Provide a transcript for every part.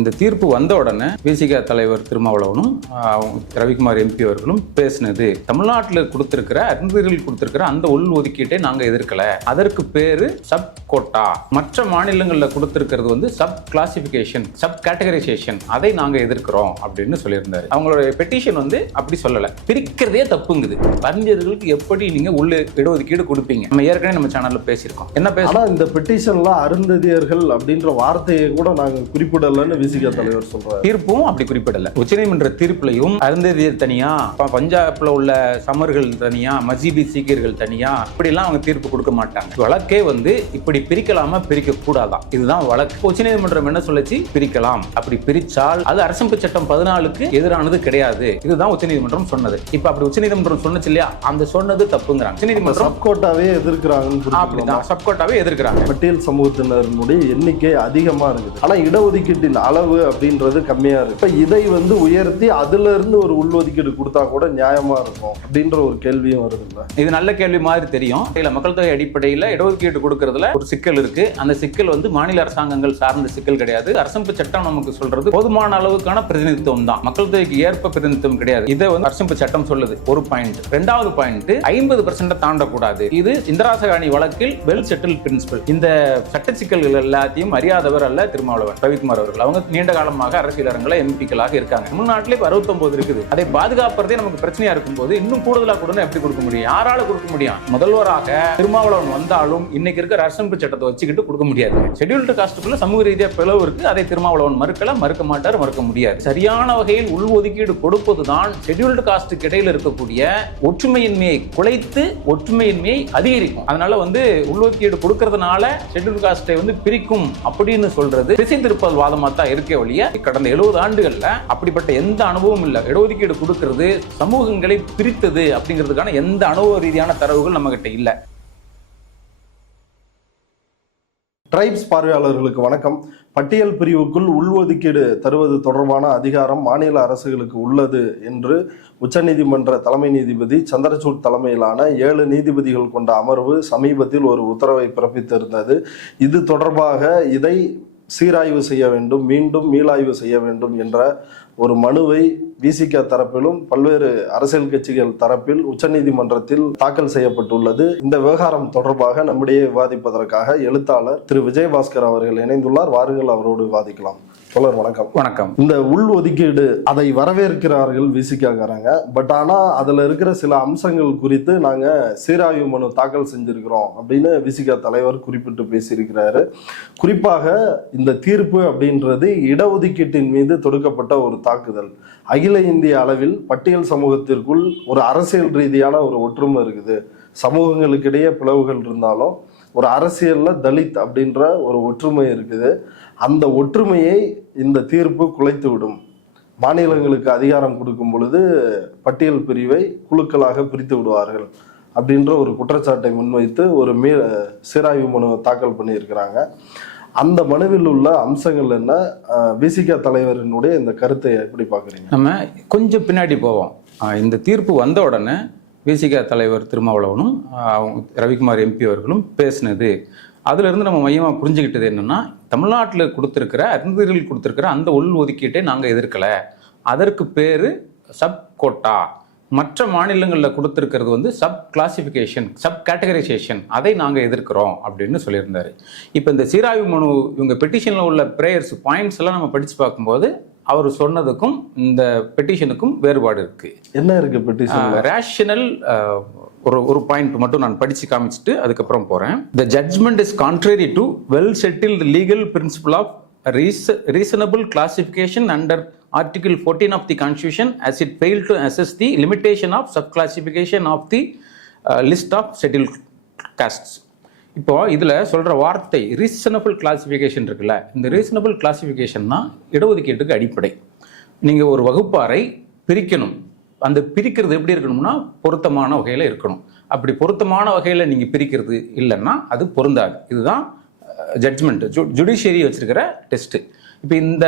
இந்த தீர்ப்பு வந்த உடனே விசிக தலைவர் திருமாவளவனும் ரவிக்குமார் எம்பி அவர்களும் பேசினது, தமிழ்நாட்டில் கொடுத்திருக்கிற அருந்ததியர்கள் கொடுத்திருக்கிற அந்த உள் ஒதுக்கீட்டை நாங்க எதிர்க்கல, அதற்கு பேரு சப் கோட்டா, மற்ற மாநிலங்களில் கொடுத்திருக்கிறது வந்து சப் கிளாசிபிகேஷன், சப் கேட்டகரைசேஷன், அதை நாங்க எதிர்க்கிறோம் அப்படின்னு சொல்லியிருந்தாரு. அவங்களுடைய பெட்டிஷன் வந்து அப்படி சொல்லல, பிரிக்கிறதே தப்புங்குது. அறிஞர்களுக்கு எப்படி நீங்க உள்ள இடஒதுக்கீடு கொடுப்பீங்க? நம்ம ஏற்கனவே நம்ம சேனல்ல பேசியிருக்கோம். என்ன பேசலாம், இந்த பெட்டிஷன்ல அருந்ததியர்கள் அப்படின்ற வார்த்தையை கூட நாங்க குறிப்பிடலன்னு விசிக தலைவர் சொல்றாரு. தீர்ப்பும் அப்படி குறிப்பிடல. உச்சநீதிமன்ற தீர்ப்புலையும் அருந்ததியர் தனியா, பஞ்சாப்ல உள்ள சமர்கள் தனியா, மசீபி சீக்கியர்கள் தனியா, இப்படி எல்லாம் அவங்க தீர்ப்பு கொடுக்க மாட்டாங்க. வழக்கே வந்து இப்படி பிரிக்கலாமா பிரிக்க கூடாதான், இதுதான் வழக்கு. உச்சநீதிமன்றம் என்ன சொல்லுச்சு, பிரிக்கலாம். அப்படி பிரிச்சால் அது அரசமைப்பு சட்டம் 14க்கு எதிரானது கிடையாது, இதுதான் உச்சநீதிமன்றம் சொன்னது. இப்ப அப்படி உச்சநீதிமன்றம் சொன்னச்சு இல்லையா, அந்த சொன்னது தப்புங்கிறாங்க. உச்சநீதிமன்றம் சப்கோட்டாவே எதிர்க்கிறாங்க. அப்படிதான் சப்கோட்டாவே எதிர்க்கிறாங்க. பட்டியல் சமூகத்தினருடைய எண்ணிக்கை அதிகமா இருக்குது, ஆனா இடஒதுக்கீட்டின் அளவு அப்படின்றது கம்மியா இருக்கு. இப்ப இதை வந்து உயர்த்தி அதுல இருந்து ஒரு உள்ஒதுக்கீடு கொடுத்தா கூட நியாயமா இருக்கும் அப்படின்ற ஒரு கேள்வியும் வருது. இது நல்ல கேள்வி மாதிரி தெரியும். மக்கள் தொகை அடிப்படையில் இடஒதுக்கீடு கொடுக்கறதுல ஒரு சிக்கல் இருக்கு. அந்த சிக்கல் வந்து மாநில அரசாங்கங்கள் சார்ந்த சிக்கல் கிடையாது. அரசமைப்பு சட்டம் நமக்கு சொல்றது போதுமான அளவுக்கான பிரதிநிதித்துவம் தான், மக்கள் தொகைக்கு ஏற்ப பிரதிநிதித்துவம் கிடையாது. இதை வந்து அரசமைப்பு சட்டம் சொல்லுது. ஒரு பாயிண்ட். ரெண்டாவது பாயிண்ட், 50% தாண்டக்கூடாது. இது இந்திராசகாணி வழக்கில் வெல் செட்டில் பிரின்சிபல். இந்த சட்ட சிக்கல்கள் எல்லாத்தையும் அறியாதவர் அல்ல திருமாவளவன், ரவிக்குமார் அவர்கள். அவங்க நீண்ட காலமாக அரசியல் அரங்கில் எம்பிக்களாக இருக்காங்க. தமிழ்நாட்டிலே 69 இருக்குது. அதை பாதுகாப்பதே நமக்கு பிரச்சனையா இருக்கும் போது இன்னும் கூடுதலா கொடுங்க எப்படி கொடுக்க முடியும்? யாரால கொடுக்க முடியும்? முதல்வராக திருமாவளவன் வந்தாலும் இன்னைக்கு இருக்கிற அரசமைப்பு சட்டத்தை வச்சுக்கிட்டு கொடுக்க முடியாது. ஷெட்யூல்டு காஸ்டுக்குள்ள சமூக ரீதியா பிளவு இருக்கு. அதை திருமாவளவன் மறுக்க மாட்டார், மறுக்க முடியாது. சரியான வகையில் உள் ஒதுக்கீடு கொடுப்பதுதான் ஷெட்யூல்டு காஸ்டுக்கு இடையில இருக்கக்கூடிய ஒற்றுமையின்மையை குலைத்து ஒற்றுமையின்மையை அதிகரிக்கும். அதனால வந்து உள்ஒதுக்கீடு கொடுக்கறதுனால ஷெட்யூல்டு காஸ்டை வந்து பிரிக்கும் அப்படின்னு சொல்றது திசை திருப்பல் வாதமா தான் இருக்கே ஒழிய கடந்த 70 ஆண்டுகள்ல அப்படிப்பட்ட எந்த அனுபவம் இல்ல. இடஒதுக்கீடு கொடுக்கிறது சமூகங்களை பிரித்தது அப்படிங்கிறதுக்கான எந்த அனுபவ ரீதியான தரவுகள் நம்ம கிட்ட இல்ல. டிரைப்ஸ் பார்வையாளர்களுக்கு வணக்கம். பட்டியல் பிரிவுக்குள் உள்ஒதுக்கீடு தருவது தொடர்பான அதிகாரம் மாநில அரசுகளுக்கு உள்ளது என்று உச்சநீதிமன்ற தலைமை நீதிபதி சந்திரசூட் தலைமையிலான 7 நீதிபதிகள் கொண்ட அமர்வு சமீபத்தில் ஒரு உத்தரவை பிறப்பித்திருந்தது. இது தொடர்பாக இதை சீராய்வு செய்ய வேண்டும், மீண்டும் மீளாய்வு செய்ய வேண்டும் என்ற ஒரு மனுவை விசிக தரப்பிலும் பல்வேறு அரசியல் கட்சிகள் தரப்பில் உச்சநீதிமன்றத்தில் தாக்கல் செய்யப்பட்டுள்ளது. இந்த விவகாரம் தொடர்பாக நம்முடைய விவாதிப்பதற்காக எழுத்தாளர் திரு விஜயபாஸ்கர் அவர்கள் இணைந்துள்ளார். வாருங்கள், அவரோடு விவாதிக்கலாம். தொடர் வணக்கம். வணக்கம். இந்த உள் ஒதுக்கீடு அதை வரவேற்கிறார்கள் விசிகாரங்க. பட் ஆனா அதுல இருக்கிற சில அம்சங்கள் குறித்து நாங்க சீராய்வு மனு தாக்கல் செஞ்சிருக்கிறோம் அப்படின்னு விசிக தலைவர் குறிப்பிட்டு பேசியிருக்கிறாரு. குறிப்பாக இந்த தீர்ப்பு அப்படின்றது இடஒதுக்கீட்டின் மீது தொடுக்கப்பட்ட ஒரு தாக்குதல். அகில இந்திய அளவில் பட்டியல் சமூகத்திற்குள் ஒரு அரசியல் ரீதியான ஒரு ஒற்றுமை இருக்குது. சமூகங்களுக்கிடையே பிளவுகள் இருந்தாலும் ஒரு அரசியல்ல தலித் அப்படின்ற ஒரு ஒற்றுமை இருக்குது. அந்த ஒற்றுமையை இந்த தீர்ப்பு குலைத்து விடும். மாநிலங்களுக்கு அதிகாரம் கொடுக்கும் பொழுது பட்டியல் பிரிவை குழுக்களாக பிரித்து விடுவார்கள் அப்படின்ற ஒரு குற்றச்சாட்டை முன்வைத்து ஒரு சீராய்வு மனு தாக்கல் பண்ணியிருக்கிறாங்க. அந்த மனுவில் உள்ள அம்சங்கள் என்ன? விசிக தலைவரினுடைய இந்த கருத்தை எப்படி பார்க்குறீங்க? நம்ம கொஞ்சம் பின்னாடி போவோம். இந்த தீர்ப்பு வந்த உடனே விசிக தலைவர் திருமாவளவனும் ரவிக்குமார் எம்பி அவர்களும் பேசினது, அதுல இருந்து நம்ம மையமா புரிஞ்சுக்கிட்டது என்னன்னா, தமிழ்நாட்டில் கொடுத்திருக்கிற அருந்ததியர்கள் கொடுத்திருக்கிற அந்த உள் ஒதுக்கீட்டை நாங்க எதிர்க்கல, அதற்கு பேரு சப் கோட்டா, மற்ற மாநிலங்களில் கொடுத்திருக்கிறது வந்து சப் கிளாசிபிகேஷன், சப் கேட்டகரைசேஷன், அதை நாங்கள் எதிர்க்கிறோம் அப்படின்னு சொல்லியிருந்தாரு. இப்போ இந்த சீராய்வு மனு இவங்க பெட்டிஷனில் உள்ள ப்ரேயர்ஸ் பாயிண்ட்ஸ் எல்லாம் நம்ம படித்து பார்க்கும்போது அவர் சொன்னதுக்கும் இந்த பெட்டிஷனுக்கும் வேறுபாடு இருக்கு. என்ன இருக்கு பெட்டிஷன்? ரேஷனல் ஒரு பாயிண்ட் மட்டும் நான் படிச்சு காமிச்சிட்டு அதுக்கப்புறம் போறேன். The judgment is contrary to well settled legal principle of reasonable classification under Article 14 of the Constitution as it failed to assess the limitation of subclassification of the list of scheduled castes. இப்போ இதுல சொல்ற வார்த்தை reasonable classification இருக்குல்ல, இந்த reasonable classification தான் இடஒதுக்கீட்டுக்கு அடிப்படை. நீங்க ஒரு வகுப்பாரை பிரிக்கணும், அந்த பிரிக்கிறது எப்படி இருக்கணும்னா பொருத்தமான வகையில இருக்கணும். அப்படி பொருத்தமான வகையில நீங்க பிரிக்கிறது இல்லைன்னா அது பொருந்தாது. இதுதான் ஜட்ஜ்மெண்ட், ஜுடிஷியரி வச்சிருக்கிற டெஸ்ட். இப்போ இந்த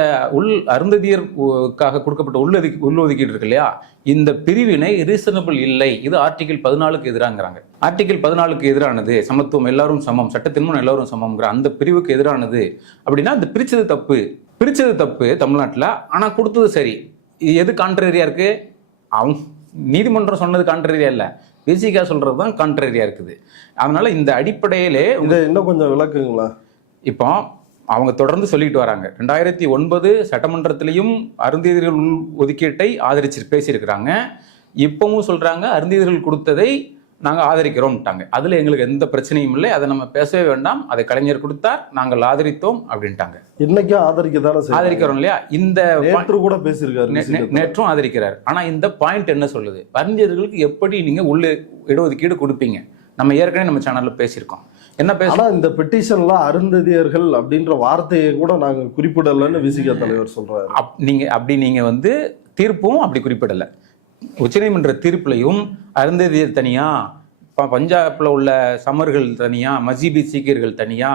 அருந்ததியருக்காக கொடுக்கப்பட்ட உள்ளொதுக்கீடு இருக்கு இல்லையா, இந்த பிரிவினை ரீசனபிள் இல்லை, இது ஆர்டிகிள் 14க்கு எதிராங்கிறாங்க. ஆர்டிகிள் 14க்கு எதிரானது சமத்துவம், எல்லாரும் சமம், சட்டத்தின் முன் எல்லாரும் சமம்ங்கிற அந்த பிரிவுக்கு எதிரானது அப்படின்னா அந்த பிரிச்சது தப்பு. பிரிச்சது தப்பு தமிழ்நாட்டில், ஆனால் கொடுத்தது சரி. எது கான்ட்ரரியா இருக்கு? அவங்க நீதிமன்றம் சொன்னது கான்ட்ரரியா இல்லை, விசிகா சொல்றது தான் கான்ட்ரரியா இருக்குது. அதனால இந்த அடிப்படையிலே இதை இன்னும் கொஞ்சம் விளக்குங்களா? இப்போ அவங்க தொடர்ந்து சொல்லிட்டு வராங்க. 2009 சட்டமன்றத்திலையும் அருந்ததியர்கள் உள் ஒதுக்கீட்டை ஆதரிச்சு பேசியிருக்கிறாங்க. இப்பவும் சொல்றாங்க அருந்ததியர்கள் கொடுத்ததை நாங்கள் ஆதரிக்கிறோம்ட்டாங்க. அதுல எங்களுக்கு எந்த பிரச்சனையும் இல்லை, அதை நம்ம பேசவே வேண்டாம், அதை கலைஞர் கொடுத்தார், நாங்கள் ஆதரித்தோம் அப்படின்ட்டாங்க. இன்னைக்கும் ஆதரிக்கிறோம் இல்லையா? இந்த நேற்று கூட பேசியிருக்காரு, நேற்றும் ஆதரிக்கிறார். ஆனா இந்த பாயிண்ட் என்ன சொல்லுது? அருந்ததியர்களுக்கு எப்படி நீங்க உள்ள இடஒதுக்கீடு கொடுப்பீங்க? நம்ம ஏற்கனவே நம்ம சேனல்ல பேசியிருக்கோம். என்ன பேசலாம், இந்த பெட்டிஷன்ல அருந்ததியர்கள் அப்படின்ற வார்த்தையை கூட நாங்க குறிப்பிடலன்னு விசிக தலைவர் சொல்றாரு. நீங்க வந்து தீர்ப்பும் அப்படி குறிப்பிடல. உச்சநீதிமன்ற தீர்ப்புலையும் அருந்ததியர் தனியா, பஞ்சாப்ல உள்ள சமர்கள் தனியா, மஜீபி சீக்கியர்கள் தனியா,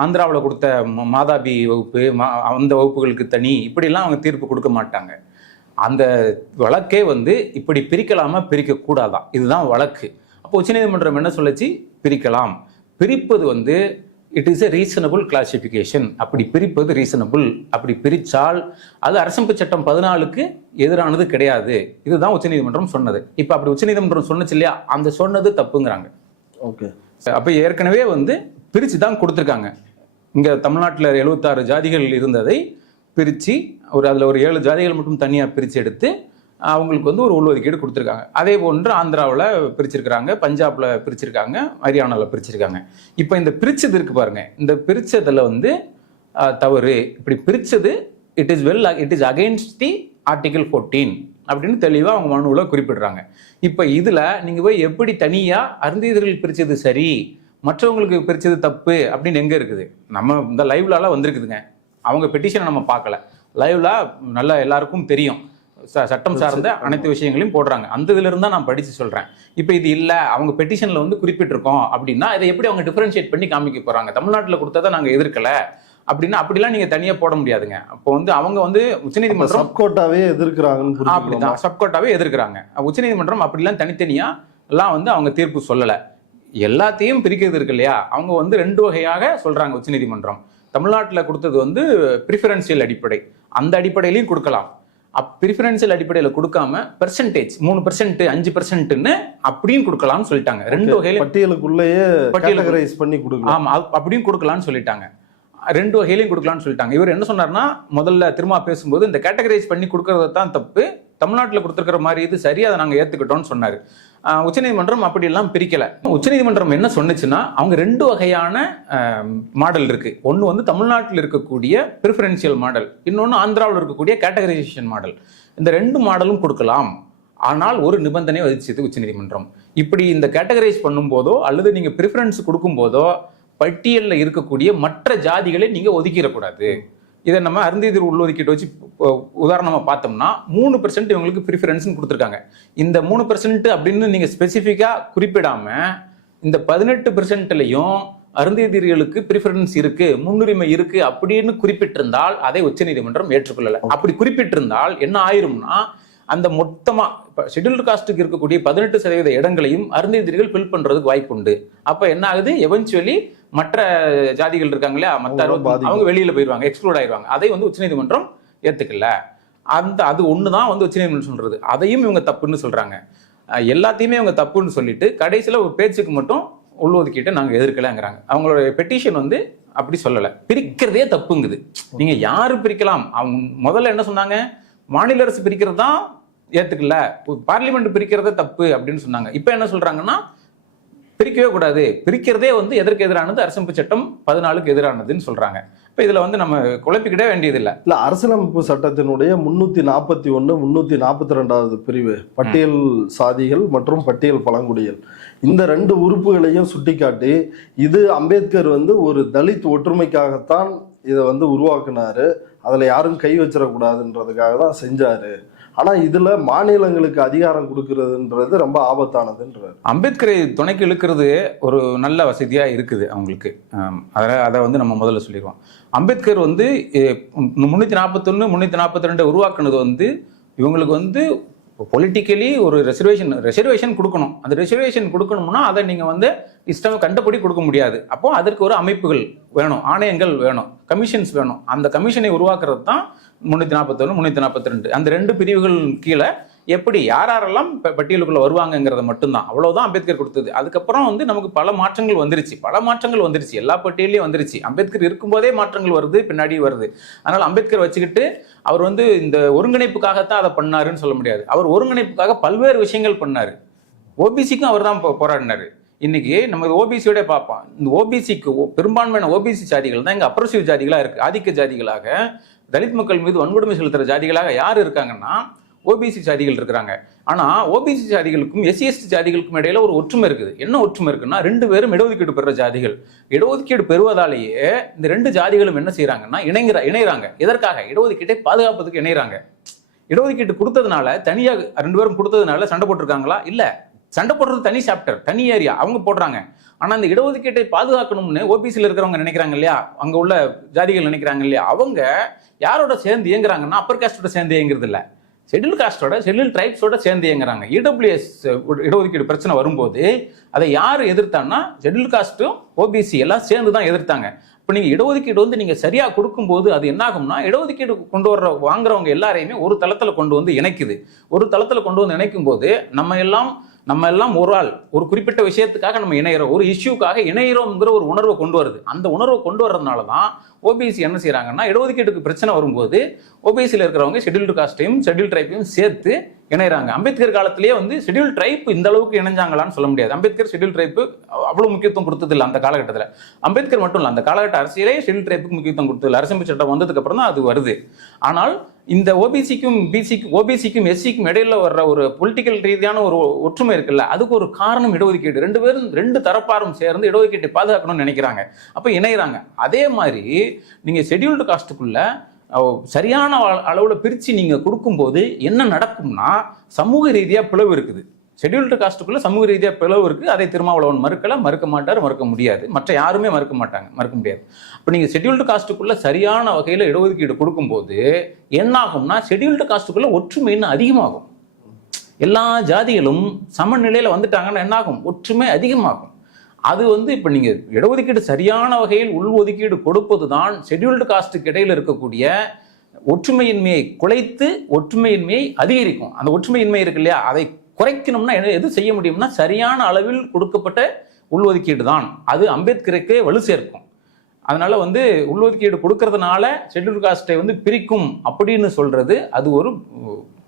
ஆந்திராவில் கொடுத்த மாதாபி வகுப்பு அந்த வகுப்புகளுக்கு தனி, இப்படிலாம் அவங்க தீர்ப்பு கொடுக்க மாட்டாங்க. அந்த வழக்கே வந்து இப்படி பிரிக்கலாமா பிரிக்க கூடாதான், இதுதான் வழக்கு. அப்போ உச்சநீதிமன்றம் என்ன சொல்லுச்சு? பிரிக்கலாம். பிரிப்பது வந்து it is a reasonable classification. அப்படி பிரிப்பது ரீசனபிள். அப்படி பிரித்தால் அது அரசமைப்பு சட்டம் 14க்கு எதிரானது கிடையாது. இதுதான் உச்சநீதிமன்றம் சொன்னது. இப்போ அப்படி உச்சநீதிமன்றம் சொன்னச்சு இல்லையா, அந்த சொன்னது தப்புங்கிறாங்க. ஓகே, அப்போ ஏற்கனவே வந்து பிரித்து தான் கொடுத்துருக்காங்க. இங்கே தமிழ்நாட்டில் 76 ஜாதிகள் இருந்ததை பிரித்து அதில் ஒரு 7 ஜாதிகள் மட்டும் தனியாக பிரித்து எடுத்து அவங்களுக்கு வந்து ஒரு உள்ஒதுக்கீடு கொடுத்துருக்காங்க. அதே போன்று ஆந்திராவில் பிரிச்சிருக்கிறாங்க, பஞ்சாப்ல பிரிச்சிருக்காங்க, ஹரியானாவில் பிரிச்சிருக்காங்க. இப்போ இந்த பிரிச்சது இருக்கு பாருங்க, இந்த பிரிச்சதில் வந்து தவறு. இப்படி பிரிச்சது it is against the article 14 அப்படின்னு தெளிவாக அவங்க மனுவில் குறிப்பிடுறாங்க. இப்போ இதில் நீங்கள் போய் எப்படி தனியாக அருந்ததியர்கள் பிரிச்சது சரி, மற்றவங்களுக்கு பிரிச்சது தப்பு அப்படின்னு எங்கே இருக்குது? நம்ம இந்த லைவ்லாலாம் வந்திருக்குதுங்க. அவங்க பெட்டிஷனை நம்ம பார்க்கல, லைவ்ல நல்லா எல்லாருக்கும் தெரியும். சட்டம் சார்ந்த அனைத்து விஷயங்களையும் போடுறாங்க. அந்த இதுல இருந்தா நான் படிச்சு சொல்றேன். இப்போ இது இல்ல, அவங்க பெட்டிஷன்ல வந்து குறிப்பிட்டிருக்கோம் அப்படின்னா இதை எப்படி அவங்க டிஃபரன்ஷியேட் பண்ணி காமிக்க போறாங்க? தமிழ்நாட்டில் கொடுத்ததை நாங்க எதிர்க்கல அப்படின்னா அப்படிலாம் நீங்க தனியா போட முடியாதுங்க. அப்போ வந்து அவங்க வந்து உச்சநீதிமன்றம் சப்கோட்டாவே எதிர்க்கிறாங்க. அப்படிதான் சப்கோட்டாவே எதிர்க்கிறாங்க. உச்சநீதிமன்றம் அப்படிலாம் தனித்தனியா எல்லாம் வந்து அவங்க தீர்ப்பு சொல்லல. எல்லாத்தையும் பிரிக்கிறது இருக்கு இல்லையா, அவங்க வந்து 2 வகையாக சொல்றாங்க உச்சநீதிமன்றம். தமிழ்நாட்டில் கொடுத்தது வந்து ப்ரிஃபரன்சியல் அடிப்படை, அந்த அடிப்படையிலையும் கொடுக்கலாம். ப்ரிஃபரன்சியல் அடிப்படையில் கொடுக்காம பெர்சன்டேஜ் 3%, 5%ன்னு அப்படியும் கொடுக்கலாம்னு சொல்லிட்டாங்க. 2 வகையிலும் பட்டியலுக்குள்ளேயே கேட்டகரைஸ் பண்ணி கொடுக்கலாம். ஆமா, அப்படியும் கொடுக்கலாம்னு சொல்லிட்டாங்க. 2 வகையிலையும் கொடுக்கலாம்னு சொல்லிட்டாங்க. இவர் என்ன சொன்னார்னா, முதல்ல திரும்ப பேசும்போது இந்த கேட்டகரைஸ் பண்ணி கொடுக்கறது தான் தப்பு, தமிழ்நாட்டில் கொடுத்துருக்கிற மாதிரி இது சரி, அதை நாங்கள் ஏற்றுக்கிட்டோம்னு சொன்னார். உச்சநீதிமன்றம் அப்படி எல்லாம் பிரிக்கல. உச்சநீதிமன்றம் என்ன சொன்னுச்சுன்னா, அவங்க 2 வகையான மாடல் இருக்கு. ஒன்று வந்து தமிழ்நாட்டில் இருக்கக்கூடிய ப்ரிஃபரன்ஷியல் மாடல், இன்னொன்று ஆந்திராவில் இருக்கக்கூடிய கேட்டகரைசேஷன் மாடல். இந்த 2 மாடலும் கொடுக்கலாம். ஆனால் ஒரு நிபந்தனை விதிச்சது உச்சநீதிமன்றம். இப்படி இந்த கேட்டகரைஸ் பண்ணும்போதோ அல்லது நீங்க ப்ரிஃபரன்ஸ் கொடுக்கும் போதோ பட்டியலில் இருக்கக்கூடிய மற்ற ஜாதிகளை நீங்க ஒதுக்கிடக்கூடாது. இதை நம்ம அருந்ததியர் உள்ளொதுக்கீட்டை வச்சு உதாரணமா பார்த்தோம்னா 3% இவங்களுக்கு ப்ரிஃபரன்ஸ் கொடுத்துருக்காங்க. இந்த 3% அப்படின்னு நீங்க ஸ்பெசிஃபிக்கா குறிப்பிடாம இந்த 18%லையும் அருந்ததியர்களுக்கு ப்ரிஃபரன்ஸ் இருக்கு, முன்னுரிமை இருக்கு அப்படின்னு குறிப்பிட்டிருந்தால் அதை உச்சநீதிமன்றம் ஏற்றுக்கொள்ளல. அப்படி குறிப்பிட்டிருந்தால் என்ன ஆயிரும்னா, அந்த மொத்தமா இப்ப ஷெட்யூல்டு காஸ்ட்டுக்கு இருக்கக்கூடிய 18% இடங்களையும் அருந்ததியர்கள் ஃபில் பண்றதுக்கு வாய்ப்பு உண்டு. அப்ப என்ன ஆகுது, எவென்ச்சுவலி மற்ற ஜாதிகள் இருக்காங்க இல்லையா, மற்ற அவங்க வெளியில போயிடுவாங்க, எக்ஸ்க்ளூட் ஆயிடுவாங்க. அதை வந்து உச்சநீதிமன்றம் ஏத்துக்கல. அது ஒண்ணுதான் வந்து உச்சநீதிமன்றம் சொல்றது. அதையும் இவங்க தப்புன்னு சொல்றாங்க. எல்லாத்தையுமே இவங்க தப்புன்னு சொல்லிட்டு கடைசியில ஒரு பேச்சுக்கு மட்டும் உள்ஒதுக்கீட்டை நாங்க எதிர்க்கலங்கிறாங்க. அவங்களோட பெட்டிஷன் வந்து அப்படி சொல்லல, பிரிக்கிறதே தப்புங்குது. நீங்க யாரு பிரிக்கலாம்? அவங்க முதல்ல என்ன சொன்னாங்க, மாநில அரசு பிரிக்கிறது தான் ஏத்துக்கல, பார்லிமெண்ட் பிரிக்கிறதே தப்பு அப்படின்னு சொன்னாங்க. இப்ப என்ன சொல்றாங்கன்னா, பிரிக்கவே கூடாது, பிரிக்கிறதே வந்து எதற்கு எதிரானது, அரசமைப்பு சட்டம் 14க்கு எதிரானதுன்னு சொல்றாங்க. இப்ப இதுல வந்து நம்ம குழப்பிக்கிட்டே வேண்டியதில்லை. இல்ல, அரசியலமைப்பு சட்டத்தினுடைய 341, 342வது பிரிவு பட்டியல் சாதிகள் மற்றும் பட்டியல் பழங்குடிகள், இந்த 2 உறுப்புகளையும் சுட்டிக்காட்டி இது அம்பேத்கர் வந்து ஒரு தலித் ஒற்றுமைக்காகத்தான் இதை வந்து உருவாக்குனாரு, அதுல யாரும் கை வச்சிடக்கூடாதுன்றதுக்காக தான் செஞ்சாரு. ஆனா இதுல மாநிலங்களுக்கு அதிகாரம் கொடுக்கறதுன்றது ரொம்ப ஆபத்தானதுன்றார். அம்பேத்கரை துணைக்கு இழுக்கிறது ஒரு நல்ல வசதியா இருக்குது அவங்களுக்கு. அதை வந்து நம்ம முதல்ல சொல்லிடுவோம். அம்பேத்கர் வந்து 341, 342 உருவாக்குனது வந்து இவங்களுக்கு வந்து பொலிட்டிக்கலி ஒரு ரெசர்வேஷன் கொடுக்கணும். அந்த ரெசர்வேஷன் கொடுக்கணும்னா அதை நீங்கள் வந்து இஷ்டம் கண்டபடி கொடுக்க முடியாது. அப்போ அதற்கு ஒரு அமைப்புகள் வேணும், ஆணையங்கள் வேணும், கமிஷன்ஸ் வேணும். அந்த கமிஷனை உருவாக்குறது தான் 341 342 அந்த 2 பிரிவுகள் கீழே எப்படி யாரெல்லாம் பட்டியலுக்குள்ள வருவாங்கங்கிறத மட்டும்தான். அவ்வளவுதான் அம்பேத்கர் கொடுத்தது. அதுக்கப்புறம் வந்து நமக்கு பல மாற்றங்கள் வந்துருச்சு, எல்லா பட்டியலையும் வந்துருச்சு. அம்பேத்கர் இருக்கும்போதே மாற்றங்கள் வருது, பின்னாடி வருது. அதனால அம்பேத்கர் வச்சுக்கிட்டு அவர் வந்து இந்த ஒருங்கிணைப்புக்காகத்தான் அதை பண்ணாருன்னு சொல்ல முடியாது. அவர் ஒருங்கிணைப்புக்காக பல்வேறு விஷயங்கள் பண்ணாரு. ஓபிசிக்கும் அவர் தான் போராடினாரு. இன்னைக்கு நம்ம ஓபிசியோட பார்ப்போம். இந்த ஓபிசிக்கு பெரும்பான்மையான ஓபிசி ஜாதிகள் தான் இங்க அப்ரசிவ் ஜாதிகளா இருக்கு. ஆதிக்க ஜாதிகளாக தலித் மக்கள் மீது வன்கொடுமை செலுத்துற ஜாதிகளாக யார் இருக்காங்கன்னா ஓபிசி ஜாதிகள் இருக்கிறாங்க. ஆனா ஓபிசி ஜாதிகளுக்கும் எஸ்சி எஸ்டி ஜாதிகளுக்கும் இடையில ஒரு ஒற்றுமை இருக்குது. என்ன ஒற்றுமை இருக்குன்னா 2 பேரும் இடஒதுக்கீடு பெறுற ஜாதிகள். இடஒதுக்கீடு பெறுவதாலேயே இந்த 2 ஜாதிகளும் என்ன செய்யறாங்கன்னா இணைகிறாங்க. எதற்காக? இடஒதுக்கீட்டை பாதுகாப்பதுக்கு இணைகிறாங்க. இடஒதுக்கீடு கொடுத்ததுனால தனியாக 2 பேரும் கொடுத்ததுனால சண்டை போட்டிருக்காங்களா? இல்ல, சண்டை போடுறது தனி சாப்டர், தனி ஏரியா, அவங்க போடுறாங்க. ஆனா அந்த இடஒதுக்கீட்டை பாதுகாக்கணும்னு ஓபிசியில் இருக்கிறவங்க நினைக்கிறாங்க இல்லையா, அங்க உள்ள ஜாதிகள் நினைக்கிறாங்க இல்லையா, அவங்க யாரோட சேர்ந்து இயங்குறாங்கன்னா அப்பர் காஸ்டோட சேர்ந்து இயங்குறது இல்ல, ஷெட்யூல் காஸ்டோட ஷெட்யூல் ட்ரைப்ஸோட சேர்ந்து இயங்குறாங்க. இடபிள்யூஎஸ் இடஒதுக்கீடு பிரச்சனை வரும்போது அதை யார் எதிர்த்தான்னா ஷெட்யூல் காஸ்ட்டும் ஓபிசி எல்லாம் சேர்ந்து தான் எதிர்த்தாங்க. இப்போ நீங்கள் இடஒதுக்கீடு வந்து நீங்கள் சரியாக கொடுக்கும்போது அது என்ன ஆகும்னா இடஒதுக்கீடு கொண்டு வாங்குறவங்க எல்லாரையுமே ஒரு தளத்தில் கொண்டு வந்து இணைக்குது. ஒரு தளத்தில் கொண்டு வந்து இணைக்கும் போது நம்ம எல்லாம் ஒரு ஆள் ஒரு குறிப்பிட்ட விஷயத்துக்காக நம்ம இணைகிறோம், ஒரு இஷ்யூக்காக இணைகிறோம்ங்கிற ஒரு உணர்வை கொண்டு வருது. அந்த உணர்வை கொண்டு வர்றதுனால தான் ஓபிசி என்ன செய்யறாங்கன்னா இடஒதுக்கீட்டுக்கு பிரச்சனை வரும்போது ஓபிசியில் இருக்கிறவங்க ஷெட்யூல்டு காஸ்டையும் ஷெட்யூல் ட்ரைப்பையும் சேர்த்து இணைகிறாங்க. அம்பேத்கர் காலத்திலேயே வந்து ஷெட்யூல் ட்ரைப் இந்த அளவுக்கு இணைஞ்சாங்களான்னு சொல்ல முடியாது. அம்பேத்கர் ஷெட்யூல் ட்ரைப்பு அவ்வளவு முக்கியத்துவம் கொடுத்தது இல்லை அந்த காலகட்டத்தில். அம்பேத்கர் மட்டும் இல்லை, அந்த காலகட்ட அரசியலே ஷெட்யூல் ட்ரைப்புக்கு முக்கியத்துவம் கொடுத்தது. அரசமைப்பு சட்டம் வந்ததுக்கு அப்புறம் தான் அது வருது. ஆனால் இந்த ஓபிசிக்கும் எஸ்சிக்கும் இடையில வர்ற ஒரு பொலிட்டிக்கல் ரீதியான ஒரு ஒற்றுமை இருக்குல்ல, அதுக்கு ஒரு காரணம் இடஒதுக்கீடு. 2 பேரும் 2 தரப்பாரும் சேர்ந்து இடஒதுக்கீட்டை பாதுகாக்கணும்னு நினைக்கிறாங்க, அப்ப இணைகிறாங்க. அதே மாதிரி நீங்க ஷெட்யூல்டு காஸ்டுக்குள்ள சரியான அளவுல பிரிச்சு நீங்க கொடுக்கும்போது என்ன நடக்கும்னா சமூக ரீதியா பிளவு இருக்குது. ஷெட்யூல்டு காஸ்டுக்குள்ள சமூக ரீதியா பிளவு இருக்கு. அதை திருமாவளவன் மறுக்க மாட்டார், மறுக்க முடியாது, மற்ற யாருமே மறுக்க முடியாது. இப்போ நீங்க ஷெட்யூல்டு காஸ்டுக்குள்ள சரியான வகையில இடஒதுக்கீடு கொடுக்கும்போது என்ன ஆகும்னா ஷெட்யூல்டு காஸ்டுக்குள்ள ஒற்றுமை இன்னும் அதிகமாகும். எல்லா ஜாதிகளும் சமநிலையில வந்துட்டாங்கன்னா என்ன ஆகும்? ஒற்றுமை அதிகமாகும். அது வந்து இப்போ நீங்கள் இடஒதுக்கீடு சரியான வகையில் உள்ஒதுக்கீடு கொடுப்பது தான் ஷெட்யூல்டு காஸ்ட்டுக்கு இடையில் இருக்கக்கூடிய ஒற்றுமையின்மையை குலைத்து ஒற்றுமையின்மையை அதிகரிக்கும். அந்த ஒற்றுமையின்மை இருக்கு இல்லையா, அதை குறைக்கணும்னா எது செய்ய முடியும்னா சரியான அளவில் கொடுக்கப்பட்ட உள்ஒதுக்கீடு தான். அது அம்பேத்கருக்கே வலு சேர்க்கும். அதனால வந்து உள்ஒதுக்கீடு கொடுக்கறதுனால ஷெட்யூல்டு காஸ்ட்டை வந்து பிரிக்கும் அப்படின்னு சொல்றது அது ஒரு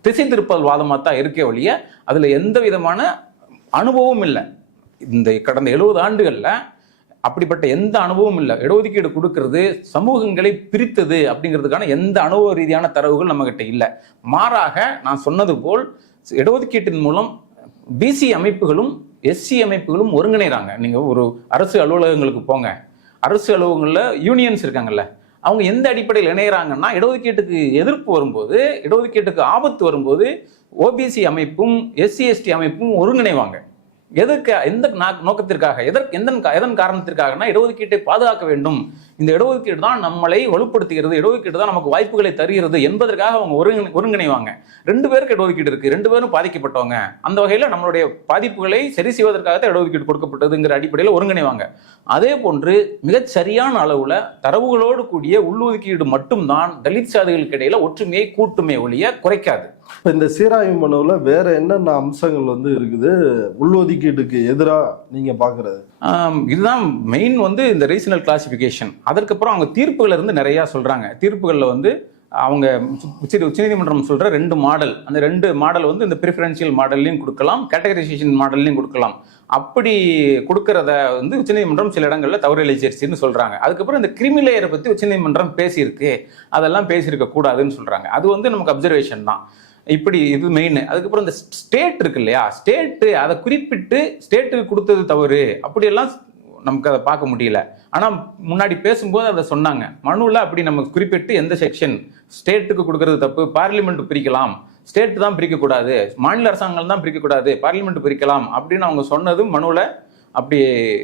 திசை திருப்பல் வாதமாக தான் இருக்கே ஒழிய அதில் எந்த விதமான அனுபவம் இல்லை. இந்த கடந்த 70 ஆண்டுகளில் அப்படிப்பட்ட எந்த அனுபவமும் இல்லை. இடஒதுக்கீடு கொடுக்கறது சமூகங்களை பிரித்தது அப்படிங்கிறதுக்கான எந்த அனுபவ ரீதியான தரவுகள் நம்மகிட்ட இல்லை. மாறாக நான் சொன்னது போல் இடஒதுக்கீட்டின் மூலம் பிசி அமைப்புகளும் எஸ்சி அமைப்புகளும் ஒருங்கிணைறாங்க. நீங்கள் ஒரு அரசு அலுவலகங்களுக்கு போங்க, அரசு அலுவலகங்களில் யூனியன்ஸ் இருக்காங்கல்ல, அவங்க எந்த அடிப்படையில் இணைகிறாங்கன்னா இடஒதுக்கீட்டுக்கு எதிர்ப்பு வரும்போது, இடஒதுக்கீட்டுக்கு ஆபத்து வரும்போது ஓபிசி அமைப்பும் எஸ்சி எஸ்டி அமைப்பும் ஒருங்கிணைவாங்க. எதற்கு? எந்த நோக்கத்திற்காக? எதன் காரணத்திற்காகனா இடஒதுக்கீட்டை பாதுகாக்க வேண்டும். இந்த இடஒதுக்கீடு தான் நம்மளை வலுப்படுத்துகிறது, இடஒதுக்கீடு தான் நமக்கு வாய்ப்புகளை தருகிறது என்பதற்காக அவங்க ஒருங்கிணைவாங்க. 2 பேருக்கு இடஒதுக்கீடு இருக்கு, 2 பேரும் பாதிக்கப்பட்டவங்க. அந்த வகையில் நம்மளுடைய பாதிப்புகளை சரி செய்வதற்காக இடஒதுக்கீடு கொடுக்கப்பட்டதுங்கிற அடிப்படையில் ஒருங்கிணைவாங்க. அதே போன்று மிகச் சரியான அளவுல தரவுகளோடு கூடிய உள்ளொதுக்கீடு மட்டும்தான் தலித் சாதிகளுக்கு இடையில ஒற்றுமையை கூட்டுமே ஒழிய குறைக்காது. இந்த சீராய்வு மனுவில் வேற என்னென்ன அம்சங்கள் வந்து இருக்குது உள்ஒதுக்கீட்டுக்கு எதிராக நீங்க பாக்குறது? இதுதான் மெயின் வந்து இந்த ரீஜனல் கிளாசிபிகேஷன். அதற்கப்புறம் அவங்க தீர்ப்புகள் இருந்து நிறைய சொல்றாங்க. தீர்ப்புகளில் வந்து அவங்க உச்சநீதிமன்றம் சொல்ற 2 மாடல், அந்த 2 மாடல் வந்து இந்த ப்ரிஃபரன்ஷியல் மாடல்லையும் கொடுக்கலாம், கேட்டகரைசேஷன் மாடல்லையும் கொடுக்கலாம். அப்படி கொடுக்கறத வந்து உச்சநீதிமன்றம் சில இடங்கள்ல தவறு இழைச்சிருச்சுன்னு சொல்றாங்க. அதுக்கப்புறம் இந்த கிரிமிலேயரை பத்தி உச்சநீதிமன்றம் பேசியிருக்கு, அதெல்லாம் பேசியிருக்க கூடாதுன்னு சொல்றாங்க. அது வந்து நமக்கு அப்சர்வேஷன் தான். இப்படி இது மெயின். அதுக்கப்புறம் இந்த ஸ்டேட் இருக்கு இல்லையா, ஸ்டேட்டு அதை குறிப்பிட்டு ஸ்டேட்டுக்கு கொடுத்தது தவறு அப்படியெல்லாம் நமக்கு அதை பார்க்க முடியல. ஆனால் முன்னாடி பேசும்போது அதை சொன்னாங்க. மனுவில் அப்படி நம்ம குறிப்பிட்டு எந்த செக்ஷன் ஸ்டேட்டுக்கு கொடுக்கறது தப்பு, பார்லிமெண்ட் பிரிக்கலாம், ஸ்டேட் தான் பிரிக்கக்கூடாது, மாநில அரசாங்கம் தான் பிரிக்கக்கூடாது, பார்லிமெண்ட் பிரிக்கலாம் அப்படின்னு அவங்க சொன்னது மனுவில் அப்படி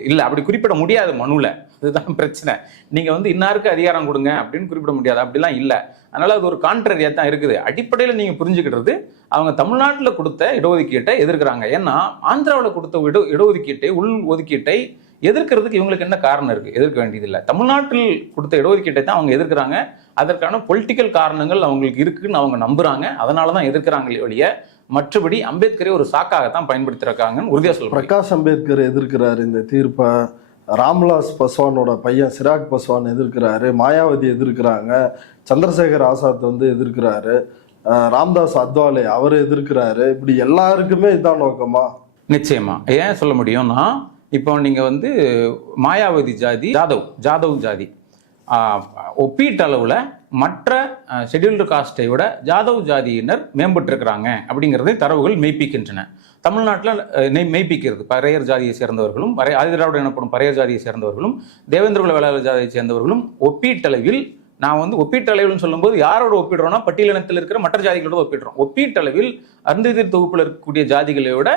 இல்லை, அப்படி குறிப்பிட முடியாது மனுவில். அதுதான் பிரச்சனை. நீங்க வந்து இன்னாருக்கு அதிகாரம் கொடுங்க அப்படின்னு குறிப்பிட முடியாது, அப்படிலாம் இல்லை. அதனால அது ஒரு கான்ட்ரரியா தான் இருக்குது. அடிப்படையில் நீங்க புரிஞ்சுக்கிட்டது, அவங்க தமிழ்நாட்டில் கொடுத்த இடஒதுக்கீட்டை எதிர்க்கிறாங்க. ஏன்னா ஆந்திராவில் கொடுத்த இடஒதுக்கீட்டை, உள் ஒதுக்கீட்டை எதிர்க்கிறதுக்கு இவங்களுக்கு என்ன காரணம் இருக்கு? எதிர்க்க வேண்டியதில்லை. தமிழ்நாட்டில் கொடுத்த இடஒதுக்கீட்டை தான் அவங்க எதிர்க்கிறாங்க. அதற்கான பொலிட்டிக்கல் காரணங்கள் அவங்களுக்கு இருக்குன்னு அவங்க நம்புறாங்க. அதனால தான் எதிர்க்கிறாங்களே ஒழிய மற்றபடி அம்பேத்கரை ஒரு சாக்காகத்தான் பயன்படுத்திருக்காங்கன்னு உறுதியா சொல்றேன். பிரகாஷ் அம்பேத்கர் எதிர்க்கிறாரு இந்த தீர்ப்பை, ராம்விலாஸ் பஸ்வானோட பையன் சிராக் பஸ்வான் எதிர்க்கிறாரு, மாயாவதி எதிர்க்கிறாங்க, சந்திரசேகர் ஆசாத் வந்து எதிர்க்கிறாரு, ராம்தாஸ் அத்வாலே அவர் எதிர்க்கிறாரு. இப்படி எல்லாருக்குமே இதான் நோக்கமா? நிச்சயமா. ஏன் சொல்ல முடியும்னா, இப்போ நீங்க வந்து மாயாவதி ஜாதி, ஜாதவ் ஜாதி ஒப்பீட்டளவில் மற்ற ஷெட்யூல்டு காஸ்டை விட ஜாதவ் ஜாதியினர் மேம்பட்டு இருக்கிறாங்க அப்படிங்கிறதை தரவுகள் மெய்ப்பிக்கின்றன. தமிழ்நாட்டில் மெய்ப்பிக்கிறது. பறையர் ஜாதியை சேர்ந்தவர்களும், ஆதிதிராவிட எனப்படும் பறையர் ஜாதியை சேர்ந்தவர்களும், தேவேந்திரகுல வேளாளர் ஜாதியை சேர்ந்தவர்களும் ஒப்பீட்டளவில், நான் வந்து ஒப்பீட்டளவில் சொல்லும்போது யாரோட ஒப்பிடுறோம்னா பட்டியலினத்தில் இருக்கிற மற்ற ஜாதிகளோட ஒப்பிடுறோம். ஒப்பீட்டளவில் அருந்ததி தொகுப்பில் இருக்கக்கூடிய ஜாதிகளை விட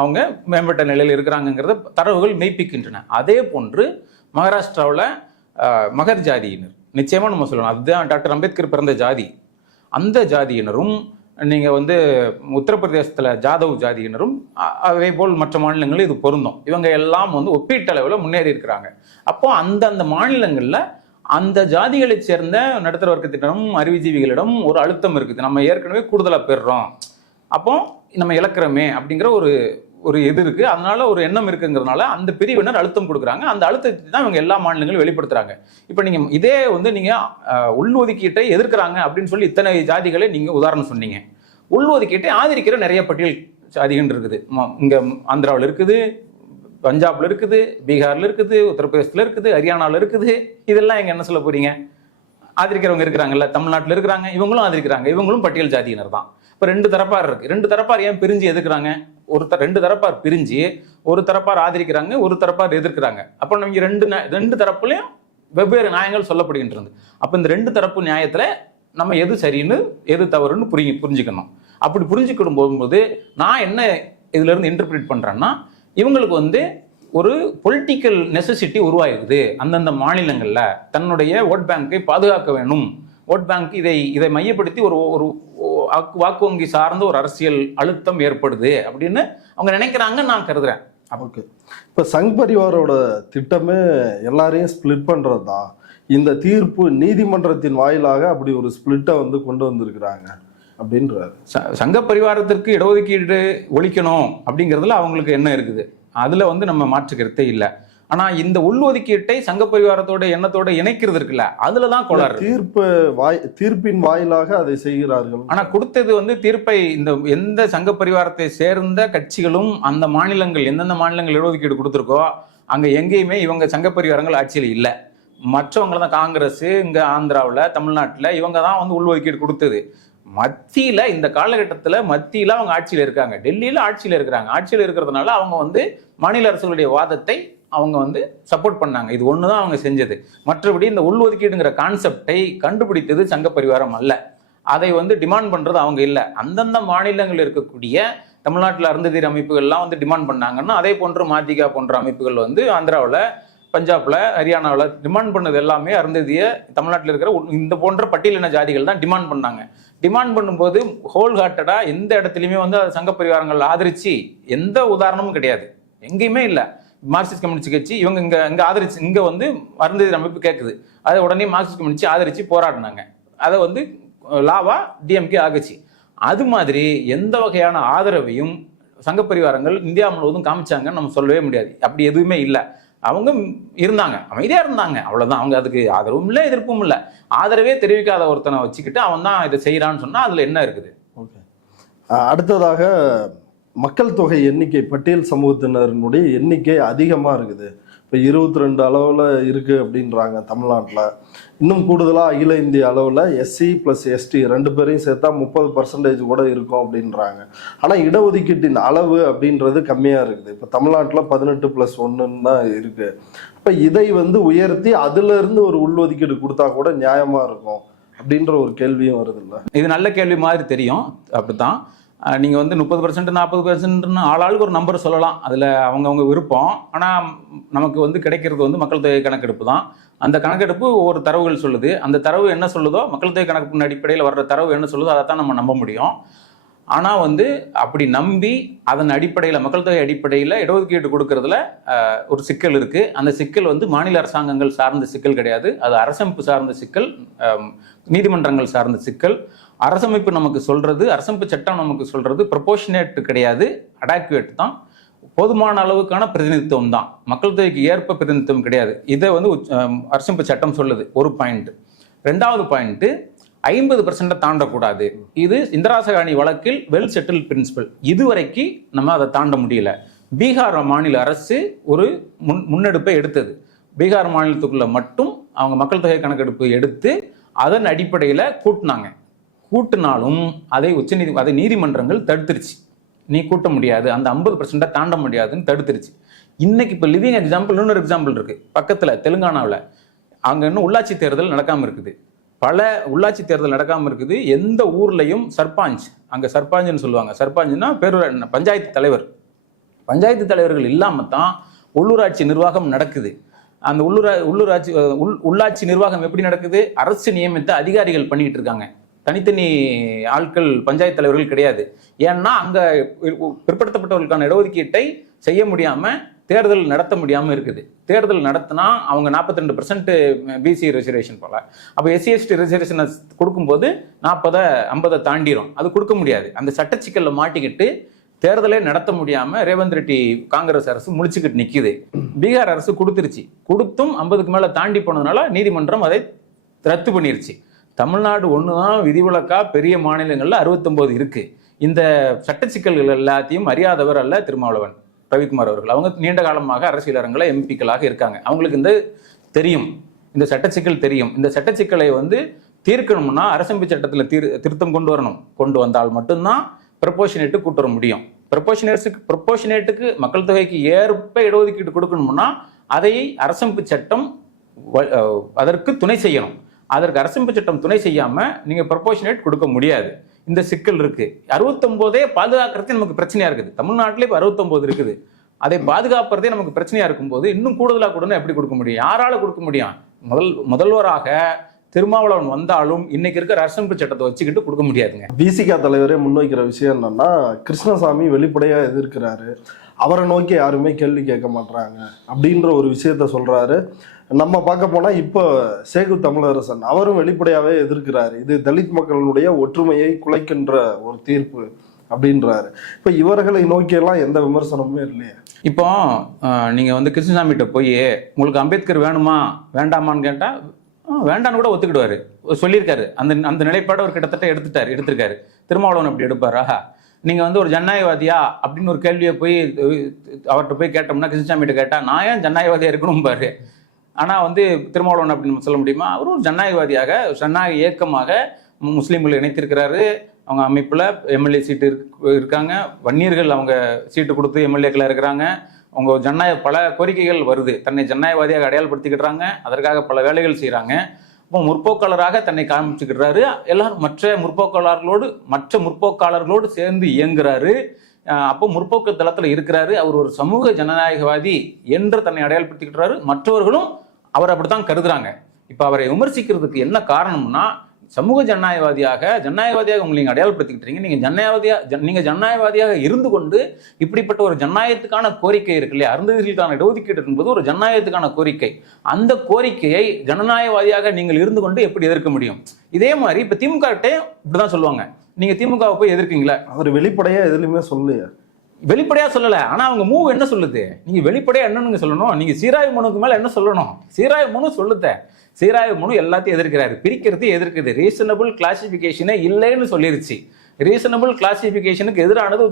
அவங்க மேம்பட்ட நிலையில் இருக்கிறாங்கிறத தரவுகள் மெய்ப்பிக்கின்றன. அதே போன்று மகாராஷ்டிராவில் மகர் ஜாதியினர் நிச்சயமா நம்ம சொல்லணும், அதுதான் டாக்டர் அம்பேத்கர் பிறந்த ஜாதி. அந்த ஜாதியினரும் நீங்கள் வந்து உத்தரப்பிரதேசத்தில் ஜாதவ் ஜாதியினரும் அதே போல் மற்ற மாநிலங்களில் இது பொருந்தும். இவங்க எல்லாம் வந்து ஒப்பீட்டளவில் முன்னேறி இருக்கிறாங்க. அப்போ அந்தந்த மாநிலங்களில் அந்த ஜாதிகளை சேர்ந்த நடுத்தர வர்க்கத்தினரும் அறிவுஜீவிகளிடம் ஒரு அழுத்தம் இருக்குது. நம்ம ஏற்கனவே கூடுதலாக பெறுறோம், அப்போ நம்ம இழக்கிறோமே அப்படிங்கிற ஒரு இது இருக்கு. அதனால ஒரு எண்ணம் இருக்குங்கிறதுனால அந்த பிரிவினர் அழுத்தம் கொடுக்குறாங்க. அந்த அழுத்தத்தை தான் இவங்க எல்லா மாநிலங்களும் வெளிப்படுத்துறாங்க. இப்போ நீங்க இதே வந்து நீங்க உள்ஒதுக்கீட்டை எதிர்க்கிறாங்க அப்படின்னு சொல்லி இத்தனை ஜாதிகளை நீங்க உதாரணம் சொன்னீங்க. உள்ஒதுக்கீட்டை ஆதரிக்கிற நிறைய பட்டியல் ஜாதிகள் இருக்குது. இங்க ஆந்திராவில் இருக்குது, பஞ்சாப்ல இருக்குது, பீகார்ல இருக்குது, உத்தரப்பிரதேசத்துல இருக்குது, ஹரியானாவில் இருக்குது. இதெல்லாம் எங்க என்ன சொல்ல போறீங்க? ஆதரிக்கிறவங்க இருக்கிறாங்கல்ல, தமிழ்நாட்டில் இருக்கிறாங்க, இவங்களும் ஆதரிக்கிறாங்க, இவங்களும் பட்டியல் ஜாதியினர் தான். இப்போ ரெண்டு தரப்பார் இருக்கு. ரெண்டு தரப்பார் ஏன் பிரிஞ்சு எதிர்க்கிறாங்க? ரெண்டு தரப்பார் பிரிஞ்சு ஒரு தரப்பார் ஆதரிக்கிறாங்க, ஒரு தரப்பார் எதிர்க்கிறாங்க. அப்போ நம்ம ரெண்டு தரப்புலையும் வெவ்வேறு நியாயங்கள் சொல்லப்படுகின்றது. அப்போ இந்த ரெண்டு தரப்பு நியாயத்துல நம்ம எது சரின்னு எது தவறுன்னு புரிஞ்சுக்கணும். அப்படி புரிஞ்சுக்கிடும் போகும்போது நான் என்ன இதுல இருந்து இன்டர்பிரேட் பண்றேன்னா, இவங்களுக்கு வந்து ஒரு பொலிட்டிக்கல் நெசசிட்டி உருவாயிருக்குது. அந்தந்த மாநிலங்கள்ல தன்னுடைய ஓட் பேங்கை பாதுகாக்க வேணும். ஓட் பேங்க் இதை மையப்படுத்தி ஒரு வாக்கு வங்கி சார்ந்த ஒரு அரசியல் அழுத்தம் ஏற்படுது அப்படின்னு அவங்க நினைக்கிறாங்க, நான் கருதுறேன். ஓகே, இப்போ சங் பரிவாரோட திட்டமே எல்லாரையும் ஸ்பிளிட் பண்றது தான். இந்த தீர்ப்பு நீதிமன்றத்தின் வாயிலாக அப்படி ஒரு ஸ்பிளிட்டை வந்து கொண்டு வந்திருக்கிறாங்க அப்படின்றாரு. சங்க பரிவாரத்திற்கு இடஒதுக்கீடு ஒழிக்கணும் அப்படிங்கிறதுல அவங்களுக்கு என்ன இருக்குது, அதுல வந்து நம்ம மாற்றுக்கிறதே இல்லை. ஆனா இந்த உள்ஒதுக்கீட்டை சங்க பரிவாரத்தோட எண்ணத்தோட இணைக்கிறது இருக்குல்ல, அதுலதான் கோளாறு. தீர்ப்பின் வாயிலாக அதை செய்கிறார்கள். ஆனா கொடுத்தது வந்து தீர்ப்பை இந்த எந்த சங்க பரிவாரத்தை சேர்ந்த கட்சிகளும் அந்த மாநிலங்கள் எந்தெந்த மாநிலங்கள் இடஒதுக்கீடு கொடுத்துருக்கோ அங்க எங்கேயுமே இவங்க சங்க பரிவாரங்கள் ஆட்சியில் இல்லை. மற்றவங்க தான் காங்கிரஸ், இங்க ஆந்திராவில், தமிழ்நாட்டில் இவங்க தான் வந்து உள்ஒதுக்கீடு கொடுத்தது. மத்தியில இந்த காலகட்டத்தில் மத்தியில அவங்க ஆட்சியில் இருக்காங்க, டெல்லியில ஆட்சியில் இருக்கிறாங்க. ஆட்சியில் இருக்கிறதுனால அவங்க வந்து மாநில அரசுகளுடைய வாதத்தை அவங்க வந்து சப்போர்ட் பண்ணாங்க. இது ஒண்ணுதான் அவங்க செஞ்சது. மற்றபடி இந்த உள்ஒதுக்கீடுங்கிற கான்செப்டை கண்டுபிடித்தது சங்க பரிவாரம் அல்ல. அதை வந்து டிமாண்ட் பண்றது அவங்க இல்லை. அந்தந்த மாநிலங்களில் இருக்கக்கூடிய தமிழ்நாட்டில் அருந்ததியர் அமைப்புகள்லாம் வந்து டிமாண்ட் பண்ணாங்கன்னா, அதே போன்ற மாதிகா போன்ற அமைப்புகள் வந்து ஆந்திராவில், பஞ்சாப்ல, ஹரியானாவில் டிமாண்ட் பண்ணது எல்லாமே அருந்ததிய தமிழ்நாட்டில் இருக்கிற இந்த போன்ற பட்டியலின ஜாதிகள் தான் டிமாண்ட் பண்ணாங்க. டிமாண்ட் பண்ணும்போது ஹோல் ஹார்ட்டடா எந்த இடத்துலையுமே வந்து சங்க பரிவாரங்கள் ஆதரிச்சு எந்த உதாரணமும் கிடையாது, எங்கேயுமே இல்லை. மார்க்சிஸ்ட் கம்யூனிஸ்ட் கட்சி இவங்க இங்க ஆதரிச்சு, இங்க வந்து அருந்ததியர் அமைப்பு கேட்குது, அதை உடனே மார்க்சிஸ்ட் கம்யூனிஸ்ட் ஆதரிச்சு போராடினாங்க. அதை வந்து லாவா டிஎம்கே ஆகுச்சு. அது மாதிரி எந்த வகையான ஆதரவையும் சங்க பரிவாரங்கள் இந்தியா முழுவதும் காமிச்சாங்கன்னு நம்ம சொல்லவே முடியாது. அப்படி எதுவுமே இல்லை. அவங்க இருந்தாங்க, அமைதியா இருந்தாங்க, அவ்வளவுதான். அவங்க அதுக்கு ஆதரவும் இல்லை, எதிர்ப்பும் இல்லை. ஆதரவே தெரிவிக்காத ஒருத்தனை வச்சுக்கிட்டு அவன் தான் இதை செய்யறான்னு சொன்னா அதுல என்ன இருக்குது? ஓகே, அடுத்ததாக மக்கள் தொகை எண்ணிக்கை, பட்டியல் சமூகத்தினருடைய எண்ணிக்கை அதிகமாக இருக்குது. இப்போ 22 அளவில் இருக்குது அப்படின்றாங்க தமிழ்நாட்டில். இன்னும் கூடுதலாக அகில இந்திய அளவில் எஸ்சி ப்ளஸ் எஸ்டி 2 பேரையும் சேர்த்தா 30% கூட இருக்கும் அப்படின்றாங்க. ஆனால் இடஒதுக்கீட்டின் அளவு அப்படின்றது கம்மியாக இருக்குது. இப்போ தமிழ்நாட்டில் 18+1 தான் இருக்குது. இப்போ இதை வந்து உயர்த்தி அதிலிருந்து ஒரு உள்ஒதுக்கீடு கொடுத்தா கூட நியாயமாக இருக்கும் அப்படின்ற ஒரு கேள்வியும் வருது இல்லை? இது நல்ல கேள்வி மாதிரி தெரியும். அப்படித்தான் நீங்கள் வந்து 30% 40%ன்னு ஆளாளுக்கு ஒரு நம்பர் சொல்லலாம், அதில் அவங்கவுங்க விருப்பம். ஆனால் நமக்கு வந்து கிடைக்கிறது வந்து மக்கள் தொகை கணக்கெடுப்பு தான். அந்த கணக்கெடுப்பு ஒவ்வொரு தரவுகள் சொல்லுது. அந்த தரவு என்ன சொல்லுதோ, மக்கள் தொகை கணக்கெடுப்பின் அடிப்படையில் வர்ற தரவு என்ன சொல்லுதோ அதை தான் நம்ம நம்ப முடியும். ஆனால் வந்து அப்படி நம்பி அதன் அடிப்படையில் மக்கள் தொகை அடிப்படையில் இடஒதுக்கீடு கொடுக்கறதுல ஒரு சிக்கல் இருக்குது. அந்த சிக்கல் வந்து மாநில அரசாங்கங்கள் சார்ந்த சிக்கல் கிடையாது, அது அரசமைப்பு சார்ந்த சிக்கல், நீதிமன்றங்கள் சார்ந்த சிக்கல். அரசமைப்பு நமக்கு சொல்றது, அரசமைப்பு சட்டம் நமக்கு சொல்றது ப்ரொபோர்ஷனேட் கிடையாது, அடாக்குவேட் தான். போதுமான அளவுக்கான பிரதிநிதித்துவம் தான், மக்கள் தொகைக்கு ஏற்ப பிரதிநிதித்துவம் கிடையாது. இதை வந்து அரசமைப்பு சட்டம் சொல்லுது, ஒரு பாயிண்ட். ரெண்டாவது பாயிண்ட், 50% தாண்டக்கூடாது. இது இந்திராசகாணி வழக்கில் வெல் செட்டில் பிரின்சிபல். இதுவரைக்கும் நம்ம அதை தாண்ட முடியல. பீகார் மாநில அரசு ஒரு முன்னெடுப்பை எடுத்தது. பீகார் மாநிலத்துக்குள்ள மட்டும் அவங்க மக்கள் தொகை கணக்கெடுப்பு எடுத்து அதன் அடிப்படையில் கூட்டினாலும் அதை அதை நீதிமன்றங்கள் தடுத்துருச்சு. நீ கூட்ட முடியாது, அந்த 50% தாண்ட முடியாதுன்னு தடுத்துருச்சு. இன்னைக்கு இப்போ லிவிங் எக்ஸாம்பிள் இன்னொரு எக்ஸாம்பிள் இருக்கு பக்கத்தில் தெலுங்கானாவில். அங்கே இன்னும் உள்ளாட்சி தேர்தல் நடக்காமல் இருக்குது, பல உள்ளாட்சி தேர்தல் நடக்காமல் இருக்குது. எந்த ஊர்லையும் சர்பஞ்ச், அங்கே சர்பஞ்ச்னு சொல்லுவாங்க, சர்பஞ்ச்னா பேரூர் பஞ்சாயத்து தலைவர், பஞ்சாயத்து தலைவர்கள் இல்லாமல் தான் உள்ளூராட்சி நிர்வாகம் நடக்குது. அந்த உள்ளாட்சி நிர்வாகம் எப்படி நடக்குது? அரசு நியமித்த அதிகாரிகள் பண்ணிட்டு இருக்காங்க, தனித்தனி ஆட்கள் பஞ்சாயத்து தலைவர்கள் கிடையாது. ஏன்னா அங்கே பிற்படுத்தப்பட்டவர்களுக்கான இடஒதுக்கீட்டை செய்ய முடியாமல், தேர்தல் நடத்த முடியாமல் இருக்குது. தேர்தல் நடத்தினா அவங்க 42% பிசி ரிசர்வேஷன் போல, அப்போ எஸ்சி எஸ்டி ரிசர்வேஷனை கொடுக்கும்போது 40-50 தாண்டிடும், அது கொடுக்க முடியாது. அந்த சட்டச்சிக்கலில் மாட்டிக்கிட்டு தேர்தலே நடத்த முடியாமல் ரேவந்த் ரெட்டி காங்கிரஸ் அரசு முழிச்சுக்கிட்டு நிற்கிது. பீகார் அரசு கொடுத்துருச்சு, கொடுத்தும் 50க்கு மேலே தாண்டி போனதுனால நீதிமன்றம் அதை ரத்து பண்ணிருச்சு. தமிழ்நாடு ஒன்று தான் விதிவிலக்கா, பெரிய மாநிலங்களில் 69 இருக்கு. இந்த சட்டச்சிக்கல்கள் எல்லாத்தையும் அறியாதவர் அல்ல திருமாவளவன் ரவிக்குமார் அவர்கள். அவங்க நீண்ட காலமாக அரசியல் அரங்கில் எம்பிக்களாக இருக்காங்க, அவங்களுக்கு இந்த தெரியும், இந்த சட்டச்சிக்கல் தெரியும். இந்த சட்டச்சிக்கலை வந்து தீர்க்கணும்னா அரசமைப்பு சட்டத்தில் திருத்தம் கொண்டு வந்தால் மட்டும்தான் ப்ரொபோர்ஷனேட்டு கூட்டு வர முடியும். ப்ரொபோர்ஷனேட்டுக்கு மக்கள் தொகைக்கு ஏற்ப இடஒதுக்கீடு கொடுக்கணும்னா அதை அரசமைப்பு சட்டம் அதற்கு துணை செய்யணும். அதற்கு அரசமைப்பு சட்டம் துணை செய்யாம நீங்க ப்ரொபோர்ஷனேட் கொடுக்க முடியாது. இந்த சிக்கல் இருக்கு. 69 பாதுகாக்கிறதே நமக்கு பிரச்சனையா இருக்குது. தமிழ்நாட்டிலே 69 இருக்குது, அதை பாதுகாப்பதே நமக்கு பிரச்சனையா இருக்கும்போது இன்னும் கூடுதலாக கொடுனா எப்படி கொடுக்க முடியும்? யாரால கொடுக்க முடியும்? முதல்வராக திருமாவளவன் வந்தாலும் இன்னைக்கு இருக்கிற அரசமைப்பு சட்டத்தை வச்சுக்கிட்டு கொடுக்க முடியாதுங்க. பிசிகா தலைவரே முன்வைக்கிற விஷயம் என்னன்னா, கிருஷ்ணசாமி வெளிப்படையா எதிர்க்கிறாரு, அவரை நோக்கி யாருமே கேள்வி கேட்க மாட்டாங்க அப்படின்ற ஒரு விஷயத்த சொல்றாரு. நம்ம பார்க்க போனா இப்போ சேகு தமிழரசன் அவரும் வெளிப்படையாவே எதிர்க்கிறாரு. இது தலித் மக்களுடைய ஒற்றுமையை குலைக்கின்ற ஒரு தீர்ப்பு அப்படின்றாரு. இப்போ இவர்களை நோக்கியெல்லாம் எந்த விமர்சனமுமே இல்லையா? இப்போ நீங்க வந்து கிருஷ்ணசாமிகிட்ட போய் உங்களுக்கு அம்பேத்கர் வேணுமா வேண்டாமான்னு கேட்டா வேண்டான்னு கூட ஒத்துக்கிடுவாரு, சொல்லியிருக்காரு. அந்த நிலைப்பாடு அவர் கிட்டத்தட்ட எடுத்திருக்காரு. திருமாவளவன் அப்படி எடுப்பாரா? நீங்க வந்து ஒரு ஜனநாயகவாதியா அப்படின்னு ஒரு கேள்வியை போய் அவர்கிட்ட போய் கேட்டோம்னா, கிருஷ்ணசாமிகிட்ட கேட்டா நான் ஏன் ஜனநாயகவாதியா இருக்கணும் பாரு. ஆனா வந்து திருமாவளவன் அப்படின்னு சொல்ல முடியுமா? அவரும் ஒரு ஜனநாயகவாதியாக, ஜனநாயக இயக்கமாக முஸ்லீம்களை இணைத்திருக்கிறாரு. அவங்க அமைப்புல எம்எல்ஏ சீட்டு இருக்காங்க, வன்னியர்கள் அவங்க சீட்டு கொடுத்து எம்எல்ஏக்களா இருக்கிறாங்க. அவங்க பல கோரிக்கைகள் வருது, தன்னை ஜனநாயகவாதியாக அடையாளப்படுத்திக்கிட்டாங்க, அதற்காக பல வேலைகள் செய்யறாங்க. இப்போ முற்போக்காளராக தன்னை காமிச்சுக்கிறாரு. எல்லாரும் மற்ற முற்போக்காளர்களோடு சேர்ந்து இயங்குறாரு. அப்போ முற்போக்கு தளத்தில் இருக்கிறாரு. அவர் ஒரு சமூக ஜனநாயகவாதி என்று தன்னை அடையாளப்படுத்திக்கிறாரு. மற்றவர்களும் அவர் அப்படித்தான் கருதுறாங்க. இப்போ அவரை விமர்சிக்கிறதுக்கு என்ன காரணம்னா, சமூக ஜனநாயகவாதியாக உங்களை நீங்கள் அடையாளப்படுத்திக்கிட்டீங்க. நீங்கள் ஜனநாயகவாதியாக இருந்து கொண்டு இப்படிப்பட்ட ஒரு ஜனநாயகத்துக்கான கோரிக்கை இருக்கு இல்லையா, அருந்ததிகளுக்கான இடஒதுக்கீடு என்பது ஒரு ஜனநாயகத்துக்கான கோரிக்கை. அந்த கோரிக்கையை ஜனநாயகவாதியாக நீங்கள் இருந்து கொண்டு எப்படி எதிர்க்க முடியும்? இதே மாதிரி இப்போ திமுக இப்படிதான் சொல்லுவாங்க, நீங்க திமுகவை போய் எதிர்க்கீங்களா? அவர் வெளிப்படையா எதுலையுமே சொல்லலையா? வெளிப்படையா சொல்லல. ஆனா அவங்க மூவ் என்ன சொல்லுது? நீங்க வெளிப்படையா என்னன்னு சொல்லணும், நீங்க சீராய்வு மனுக்கு மேல என்ன சொல்லணும்? சீராய்வு மனு சொல்லுத, சீராய்வு மனு எல்லாத்தையும் எதிர்க்கிறாரு, பிரிக்கிறது எதிர்க்குது. ரீசனபிள் கிளாசிபிகேஷனே இல்லைன்னு சொல்லிருச்சு. ரீசனபிள் கிளாசிபிகேஷனுக்கு எதிரானது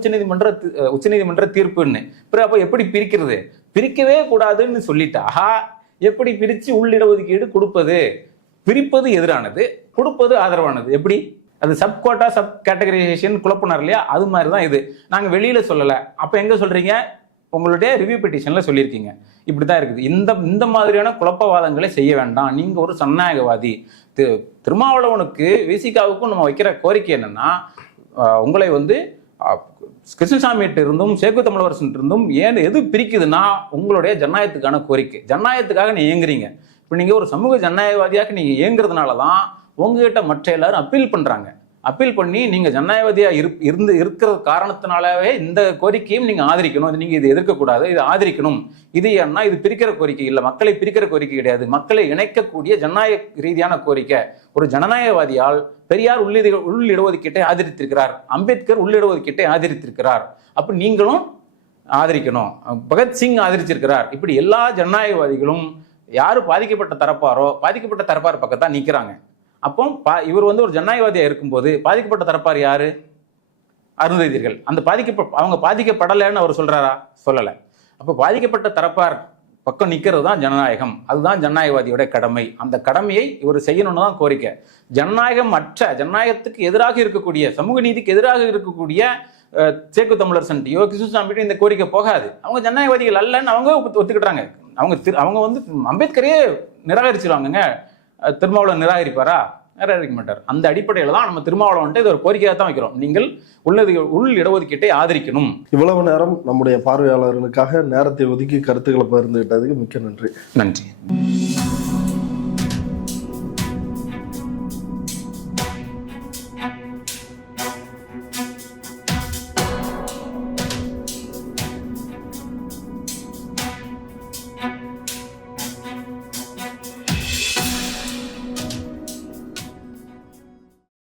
உச்சநீதிமன்ற தீர்ப்புன்னு. அப்ப எப்படி பிரிக்கிறது? பிரிக்கவே கூடாதுன்னு சொல்லிட்டா எப்படி பிரிச்சு உள்ளிடஒதுக்கீடு கொடுப்பது? பிரிப்பது எதிரானது, கொடுப்பது ஆதரவானது. எப்படி? அது சப் கோட்டா சப் கேட்டகரைசேஷன் குழப்பினார் இல்லையா, அது மாதிரி தான் இது. நாங்கள் வெளியில சொல்லலை. அப்போ எங்க சொல்றீங்க? உங்களுடைய ரிவ்யூ பெட்டிஷன்ல சொல்லியிருக்கீங்க. இப்படிதான் இருக்குது. இந்த மாதிரியான குழப்பவாதங்களை செய்ய வேண்டாம். நீங்க ஒரு ஜனநாயகவாதி. திருமாவளவனுக்கு விசிகாவுக்கும் நம்ம வைக்கிற கோரிக்கை என்னன்னா, உங்களை வந்து கிருஷ்ணசாமிகிட்ட இருந்தும் சேக்கு தமிழரசன் இருந்தும் ஏன் எது பிரிக்குதுன்னா உங்களுடைய ஜனநாயகத்துக்கான கோரிக்கை. ஜனநாயகத்துக்காக நீ இயங்குறீங்க. இப்போ நீங்க ஒரு சமூக ஜனநாயகவாதியாக நீங்க இயங்குறதுனால தான் உங்ககிட்ட மற்ற எல்லாரும் அப்பீல் பண்றாங்க. அப்பீல் பண்ணி நீங்க ஜனநாயகவாதியா இருக்கிற காரணத்தினாலவே இந்த கோரிக்கையும் நீங்க ஆதரிக்கணும். நீங்க இது எதிர்க்கக்கூடாது, இது ஆதரிக்கணும். இது ஏன்னா இது பிரிக்கிற கோரிக்கை இல்லை, மக்களை பிரிக்கிற கோரிக்கை கிடையாது, மக்களை இணைக்கக்கூடிய ஜனநாயக ரீதியான கோரிக்கை. ஒரு ஜனநாயகவாதியால் பெரியார் உள் இடஒதுக்கீட்டை ஆதரித்திருக்கிறார், அம்பேத்கர் உள் இடஒதுக்கீட்டை ஆதரித்திருக்கிறார், அப்ப நீங்களும் ஆதரிக்கணும். பகத்சிங் ஆதரிச்சிருக்கிறார். இப்படி எல்லா ஜனநாயகவாதிகளும் யாரு பாதிக்கப்பட்ட தரப்பார் பக்கத்தான் நிற்கிறாங்க. அப்போ இவர் வந்து ஒரு ஜனநாயகவாதியா இருக்கும்போது பாதிக்கப்பட்ட தரப்பார் யாரு? அருந்ததியர்கள். அந்த அவங்க பாதிக்கப்படலைன்னு அவர் சொல்றாரா? சொல்லலை. அப்போ பாதிக்கப்பட்ட தரப்பார் பக்கம் நிற்கிறது தான் ஜனநாயகம். அதுதான் ஜனநாயகவாதியோட கடமை. அந்த கடமையை இவர் செய்யணும்னு தான் கோரிக்கை. ஜனநாயகத்துக்கு எதிராக இருக்கக்கூடிய, சமூக நீதிக்கு எதிராக இருக்கக்கூடிய சேக்கு தமிழரசன் கிருஷ்ணசாமிகிட்ட இந்த கோரிக்கை போகாது. அவங்க ஜனநாயகவாதிகள் அல்லன்னு அவங்க ஒத்துக்கிட்டாங்க. அவங்க வந்து அம்பேத்கரையே நிராகரிச்சிருவாங்க. திருமாவளவன் நிராகரிப்பாரா? நிராகரிக்க மாட்டார். அந்த அடிப்படையில் தான் நம்ம திருமாவளவன்ட்டு இது ஒரு கோரிக்கையாக தான் வைக்கிறோம். நீங்கள் உள் இடஒதுக்கீட்டை ஆதரிக்கணும். இவ்வளவு நேரம் நம்முடைய பார்வையாளர்களுக்காக நேரத்தை ஒதுக்கி கருத்துக்களை பகிர்ந்துகிட்டதுக்கு மிக்க நன்றி. நன்றி.